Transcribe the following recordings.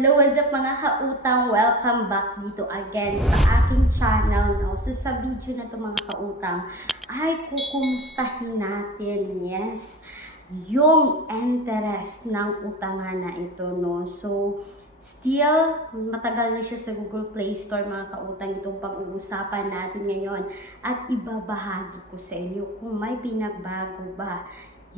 Hello, what's up mga kautang? Welcome back dito again sa aking channel. No? So sa video na to mga kautang, ay kukumustahin natin, yes, yung interest ng utangan na ito. No? So still, matagal na siya sa Google Play Store mga kautang itong pag-uusapan natin ngayon. At ibabahagi ko sa inyo kung may pinagbago ba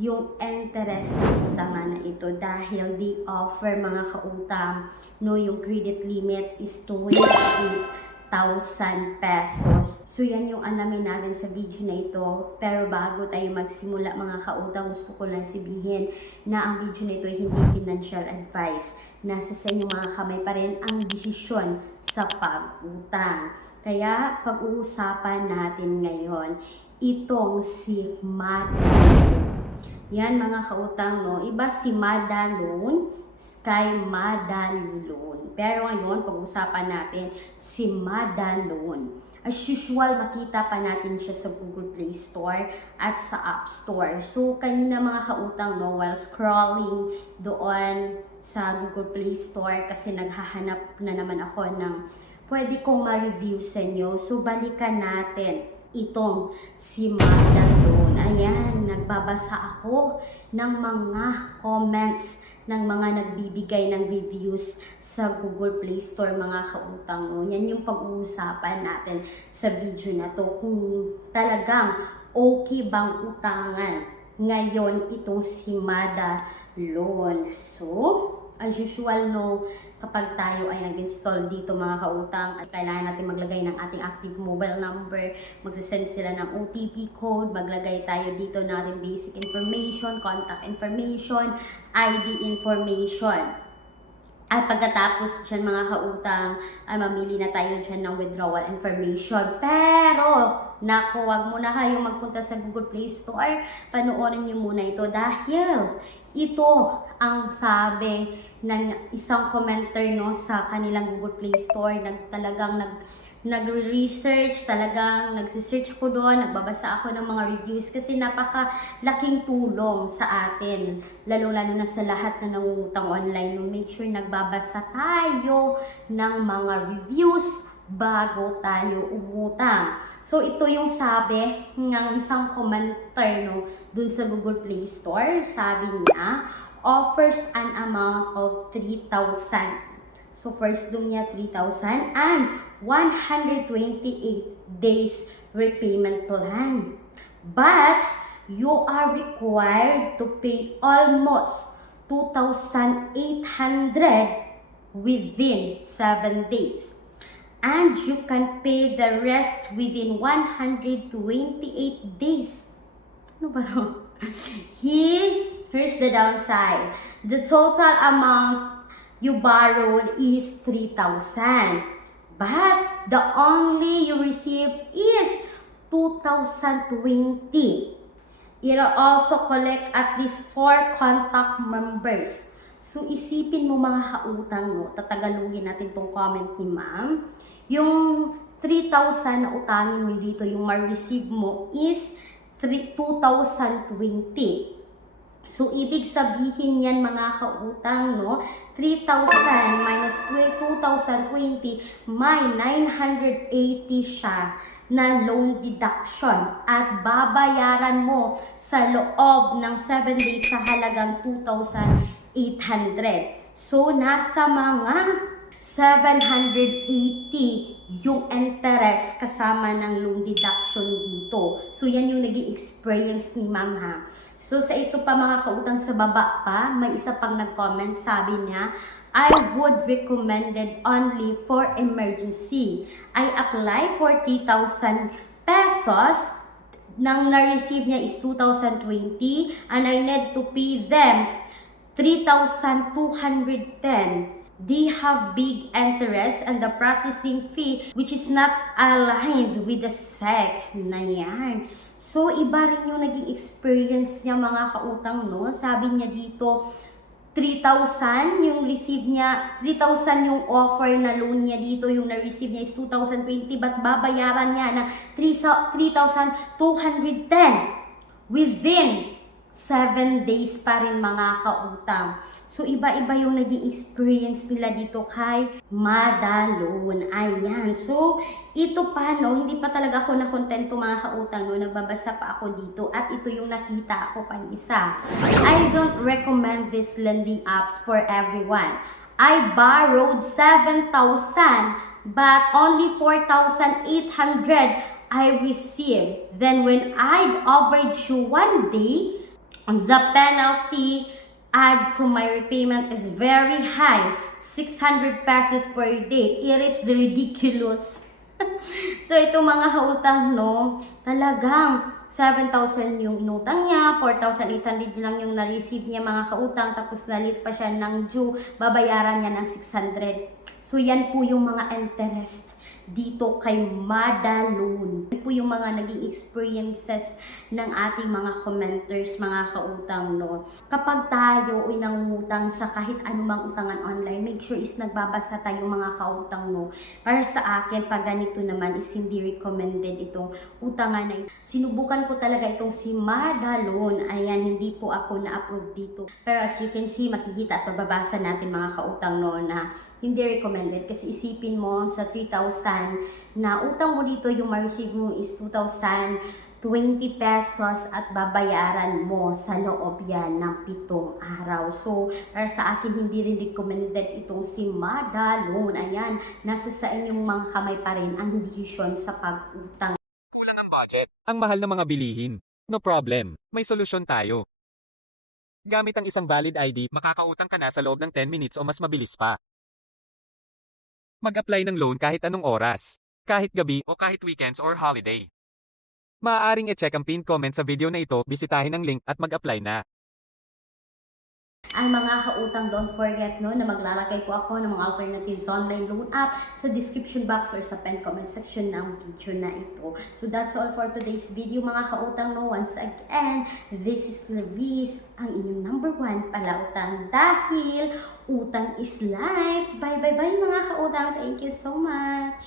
yung interest ng utangan na ito dahil they offer mga kautang, no, yung credit limit is 28,000 pesos. So yan yung alamin natin sa video na ito. Pero bago tayo magsimula mga kautang, gusto ko lang sabihin na ang video na ito ay hindi financial advice. Nasa sa inyong mga kamay pa rin ang desisyon sa pag-utang. Kaya pag-uusapan natin ngayon itong si Mada. Yan mga kautang, no? Iba si Mada Loan kay Mada Loan. Pero ngayon, pag-usapan natin si Mada Loan. As usual, makita pa natin siya sa Google Play Store at sa App Store. So, kanina mga kautang, no, while scrolling doon sa Google Play Store, kasi naghahanap na naman ako ng pwede kong ma-review sa inyo. So, balikan natin itong si Mada Loan. Ayan, nagbabasa ako ng mga comments ng mga nagbibigay ng reviews sa Google Play Store mga kautang. No? Yan yung pag-uusapan natin sa video na to. Kung talagang okay bang utangan ngayon itong si Mada Loan. So, as usual, no, kapag tayo ay nag-install dito mga kautang at kailangan natin maglagay ng ating active mobile number, magsisend sila ng OTP code, maglagay tayo dito ng ating basic information, contact information, ID information. At pagkatapos dyan mga kautang, ay mamili na tayo dyan ng withdrawal information. Pero, naku, wag muna kayong magpunta sa Google Play Store. Panoorin nyo muna ito dahil ito ang sabi ng isang commenter, no, sa kanilang Google Play Store. Nag-research, talagang nagsisearch ako doon, nagbabasa ako ng mga reviews kasi napakalaking tulong sa atin, lalo-lalo na sa lahat na nangungutang online. No, make sure nagbabasa tayo ng mga reviews bago tayo umutang. So ito yung sabi ng isang commenter, no, dun sa Google Play Store. Sabi niya, offers an amount of 3,000. So first dun niya 3,000 and 128 days repayment plan. But you are required to pay almost 2,800 within 7 days. And you can pay the rest within 128 days. Ano ba ito? Here's the downside. The total amount you borrowed is 3,000. But the only you receive is 2,020. It'll also collect at least 4 contact members. So isipin mo mga kautang, no, tatagalugin natin tong comment ni ma'am. Yung 3,000 na utangin mo dito, yung ma-receive mo is 2,020. So, ibig sabihin yan mga kautang, no? 3,000 minus 2,020, may 980 siya na loan deduction. At babayaran mo sa loob ng 7 days sa halagang 2,800. So, nasa mga 780 yung interest kasama ng loan deduction dito. So, yan yung nag-i-experience ni ma'am, ha. So, sa ito pa mga kautang sa baba pa, may isa pang nag-comment, sabi niya, I would recommend it only for emergency. I apply for 3,000 pesos. Nang na-receive niya is 2,020 and I need to pay them 3,210. They have big interest and the processing fee which is not aligned with the SEC na yan. So, iba rin yung naging experience niya mga kautang, no? Sabi niya dito, 3,000 yung receive niya, 3,000 yung offer na loan niya dito, yung na-receive niya is 2,020, but babayaran niya ng 3,210 within 7 days pa rin mga kautang. So, iba-iba yung naging experience nila dito kay Madalon. Ayan. So, ito pa, no, hindi pa talaga ako nakontento mga kautang, no, nagbabasa pa ako dito at ito yung nakita ako pang isa. I don't recommend these lending apps for everyone. I borrowed 7,000 but only 4,800 I received. Then when I overdue one day, the penalty add to my repayment is very high, 600 pesos per day. It is ridiculous. So ito mga kautang, no, talagang 7,000 yung inutang niya, 4,800 lang yung na-receive niya mga kautang, tapos nalit pa siya ng due, babayaran niya ng 600. So yan po yung mga interest dito kay Madalon. Yan po yung mga naging experiences ng ating mga commenters, mga kautang, no. Kapag tayo ay nangungutang sa kahit anumang utangan online, make sure is nagbabasa tayo mga kautang, no. Para sa akin, pag ganito naman is hindi recommended itong utangan na ito. Sinubukan ko talaga itong si Madalon. Ayan, hindi po ako na-approve dito. Pero as you can see, makikita at mababasa natin mga kautang, no, na hindi recommended. Kasi isipin mo sa 3,000 na utang mo dito, yung ma-receive mo is 2,020 pesos at babayaran mo sa loob yan ng 7 araw. So, para sa akin, hindi rin recommended itong si Madalon. Ayan, nasa sa inyong mga kamay pa rin ang decision sa pag-utang. Kulang ang budget. Ang mahal ng mga bilihin. No problem. May solusyon tayo. Gamit ang isang valid ID, makakautang ka na sa loob ng 10 minutes o mas mabilis pa. Mag-apply ng loan kahit anong oras. Kahit gabi o kahit weekends or holiday. Maaaring i-check ang pinned comment sa video na ito, bisitahin ang link at mag-apply na. Ang mga kautang, don't forget, no, na maglalagay po ako ng mga alternatives online loan app sa description box or sa pen comment section ng video na ito. So that's all for today's video mga kautang, no. Once again, this is Levis, ang inyong number 1 palautang dahil utang is life. Bye bye bye mga kautang. Thank you so much.